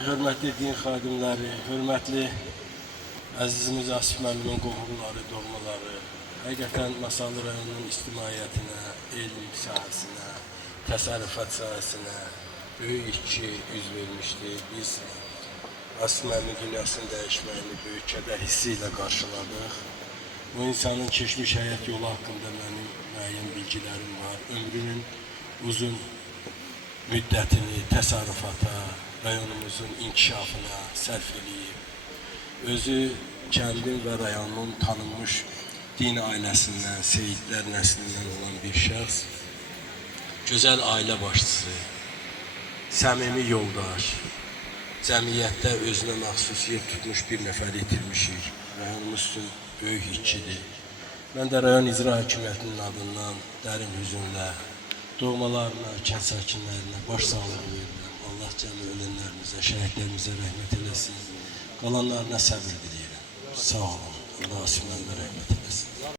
Hörmətli din xadimləri, hörmətli əzizimiz Asif müəllimin qohumları, doğmaları, həqiqətən Masallı rayonunun ictimaiyyətinə, elm sahəsinə, təsərrüfat sahəsinə böyük itki üz vermişdi. Biz Asif müəllimin dünyasının dəyişməyini böyük kədər hissi ilə qarşıladıq. Bu insanın keçmiş həyat yolu haqqında mənim müəyyən bilgilərim var. Ömrünün uzun müddətini təsərrüfata, rayonumuzun inkişafına sərf edib. Özü kəndin və rayonun tanınmış din ailəsindən, Seyidlər nəslindən olan bir şəxs, gözəl ailə başçısı, səmimi yoldaş, cəmiyyətdə özünə məxsus yer tutmuş bir nəfəri itirmişik. Rayonumuz üçün böyük itkidir. Mən də rayon icra hakimiyyətinin adından dərin hüzünlə doğmalarına, kənd sakinlərinə baş sağlığı verirəm. Allah cəmi ölənlərimizə, şəhidlərimizə rəhmət eləsin. Qalanlarına səbir diləyirəm. Sağ olun. Allah Asif müəllimə rəhmət eləsin.